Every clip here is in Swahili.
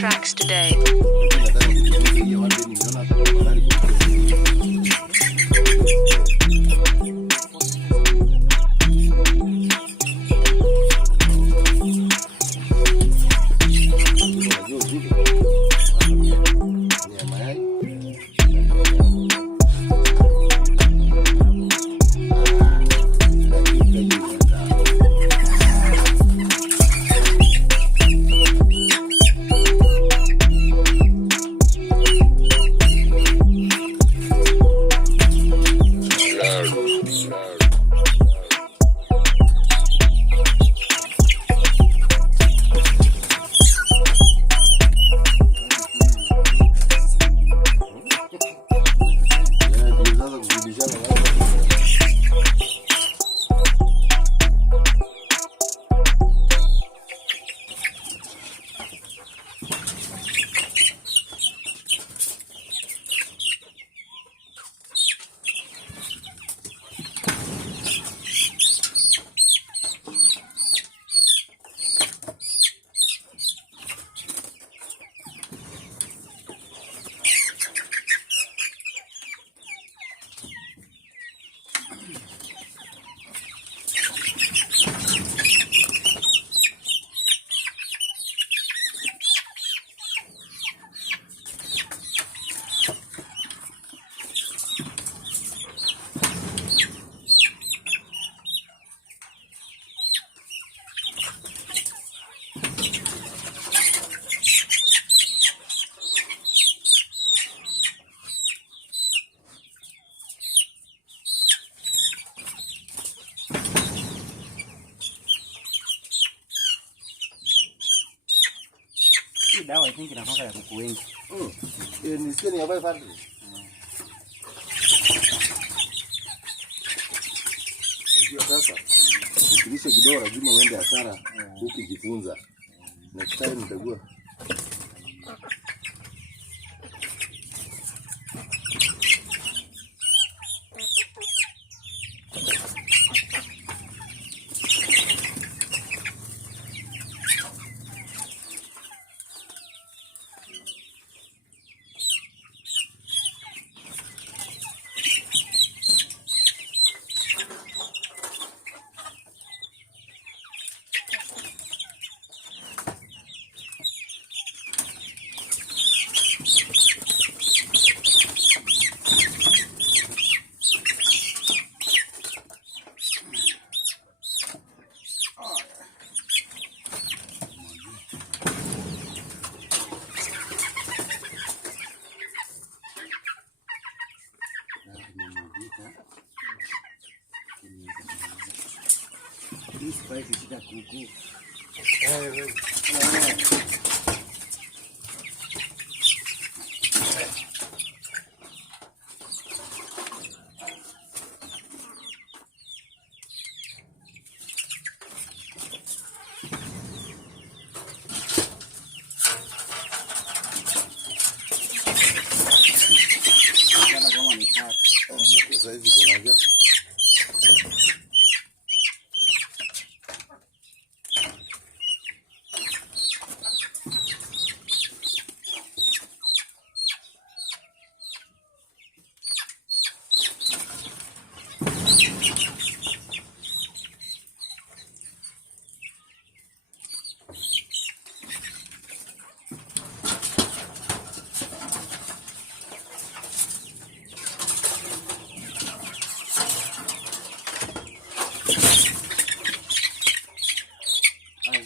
tracks today. Dawa I think inakuwa ya kuku wengi. Ni sio ya 500. Ndio sasa. Ukilisha kidogo lazima uende hasara ukijifunza. Next time nitagua. Hii spice shida kuku.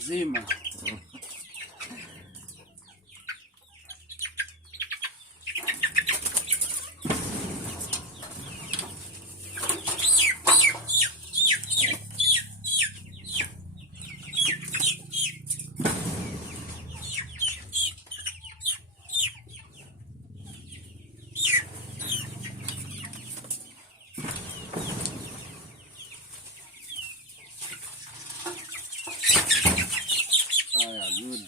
lazima. Good.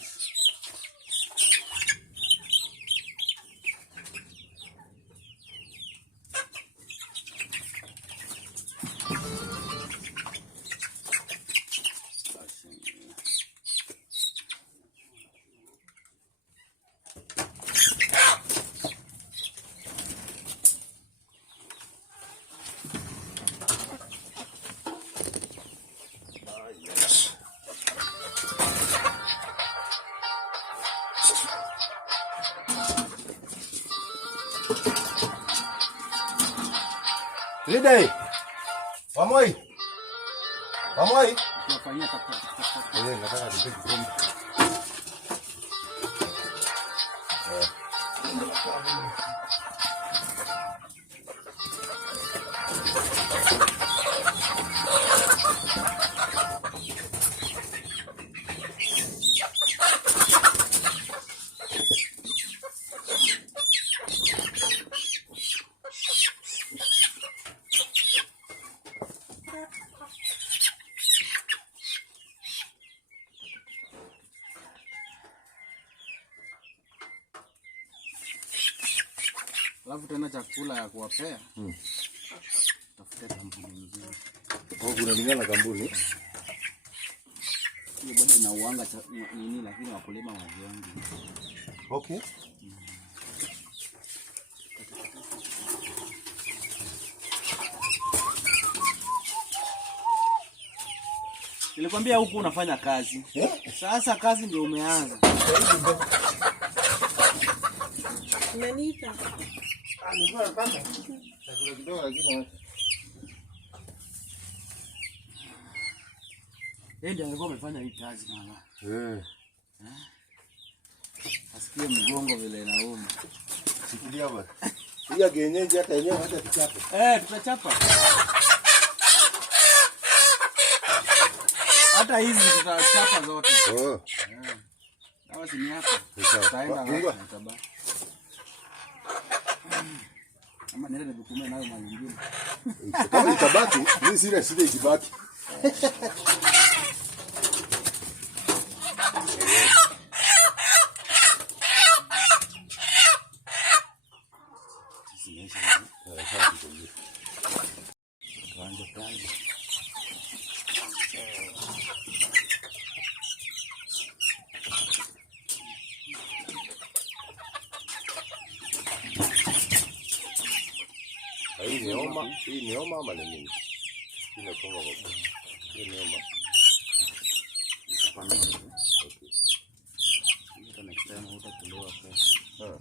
Lidai. Pamoi. Pamoi. Tunafanyia Nataka nipige kombe. Alafu tena chakula ya kuwapea. Tafuta kampuni nzuri. Kunalingana na kampuni. Hiyo bado inauanga nini, lakini wakulima wajengi. Okay. Nilikwambia huku unafanya kazi. Sasa kazi ndio umeanza. Unaniita? Nilikuwa napanda. Chakula kidogo lakini ndio angekuwa amefanya hii kazi mama. Asikie mgongo vile inauma. Sikilia bwana. Hii ya kienyeji hata yenyewe hata tuchape. Tutachapa. Hata hizi tutachapa zote. Dawa si yako. Taenda ngaba. Ama nenda nikukumia nayo mali nyingine. Kama itabaki, mimi sina shida ikibaki. Hii ni oma ama ni nini? Ina konga kwa. Hii ni oma. Okay. Hii kama kitana utatolewa pesa.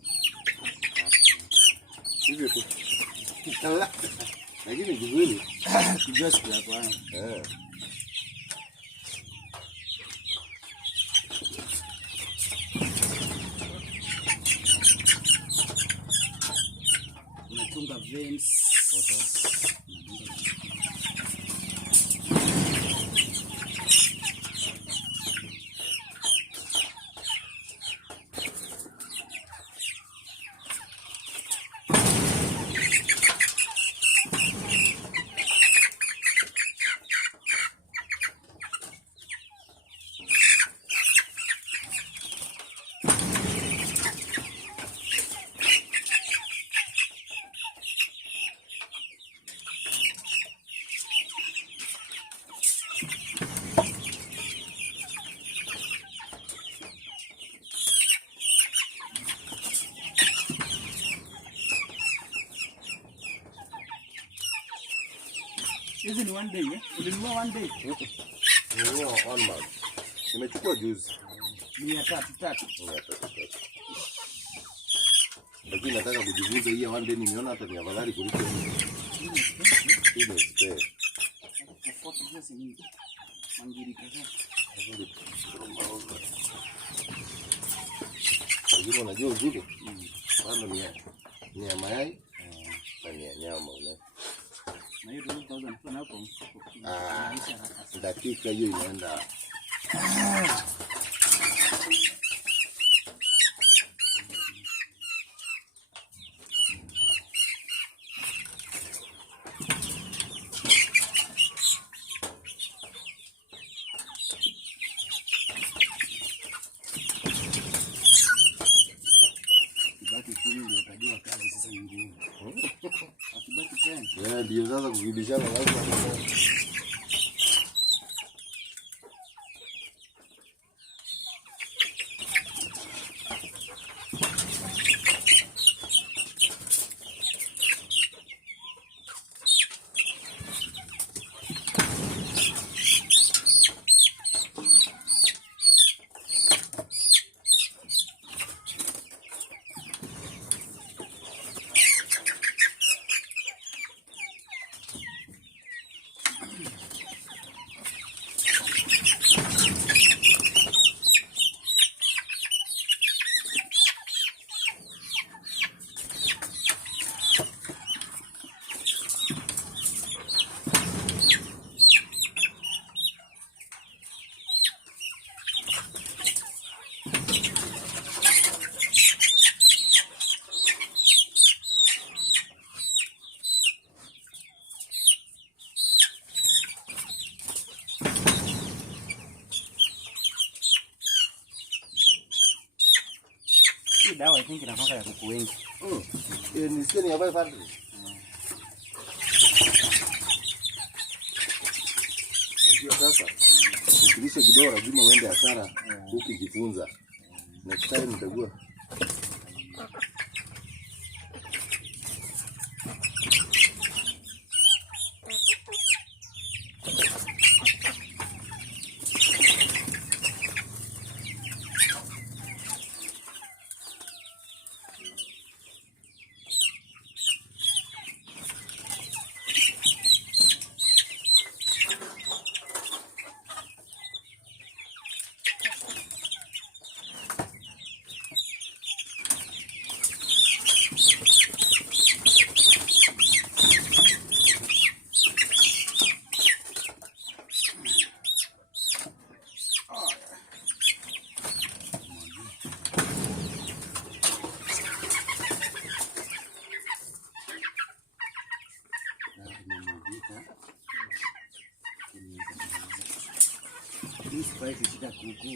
Hivyo tu. Lakini vizuri. Kujua siku ya kwanza. Unachunga veins. Hizi ni one day, eh? Ulinunua one day? Nilinunua one month. Nimechukua juzi. 300. Lakini nataka kujifunza hii one day, nimeona hata ni afadhali kuliko hii. Hii ni spare. Tofauti hizi ni mangiri kadhaa. Lakini unajua uzuri bado ni ya mayai na ni ya nyama ule. Na hiyo 1000 kwa hapo dakika hiyo inaenda. Ndio sasa kukibishana lazima. Dawa I think inakuwa ya kuku wengi. Ni sio ya 500. Ndio sasa. Ukilisha kidora lazima uende hasara ukijifunza. Next time nitagua. This price is shida kuku.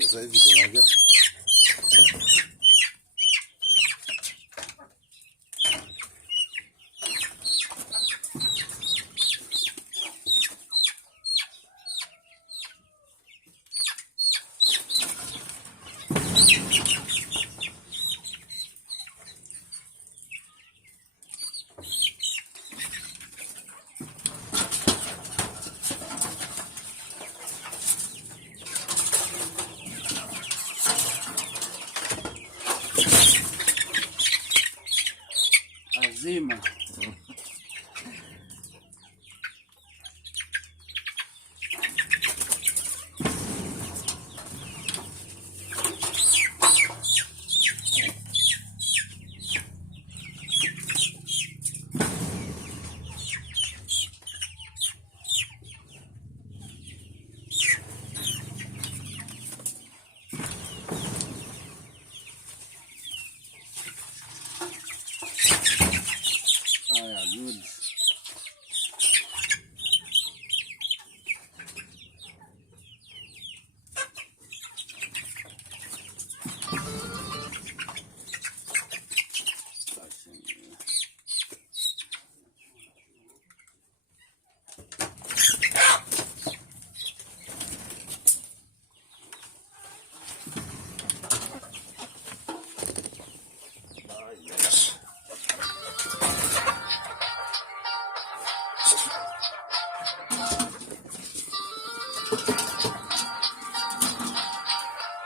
Sasa hivi tunaongea. Azima.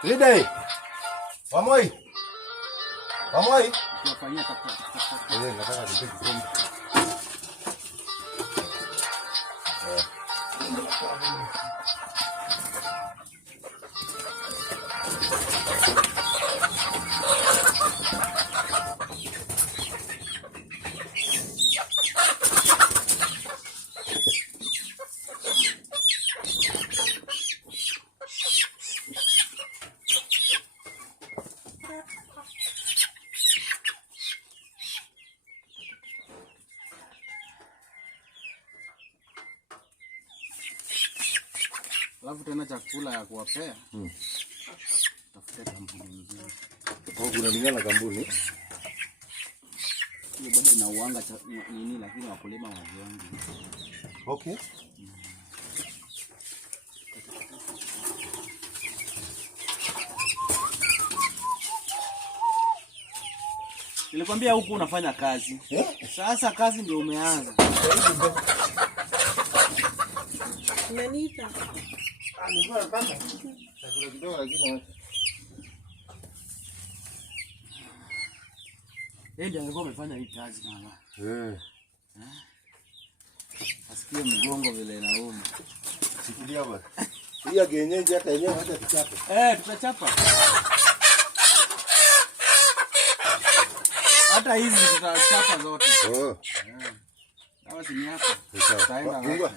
Lidai. Pamoi. Pamoi. Tunafanyia kaka. Nataka nipige kombe. Alafu tena chakula ya kuwapea. Tafuta kampuni nzuri. Kunalingana na kampuni. Hiyo bado inauanga nini, lakini wakulima wajiangi. Okay. Nilikwambia huku unafanya kazi. Sasa kazi ndio umeanza. Unaniita? Nilikuwa napanga. Chakula kidogo lakini wacha. Ndio alikuwa amefanya hii kazi mama. Asikie mgongo vile inauma. Sikilia bwana. Hii kienyeji hata yenyewe hata tuchape. Tutachapa. Hata hizi tutachapa zote. Dawa si hapa. Taenda hapa.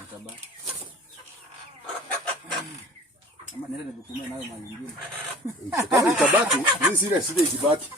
Ama nenda nikukumia nayo mali nyingine. Kama itabaki, mimi sina shida ikibaki.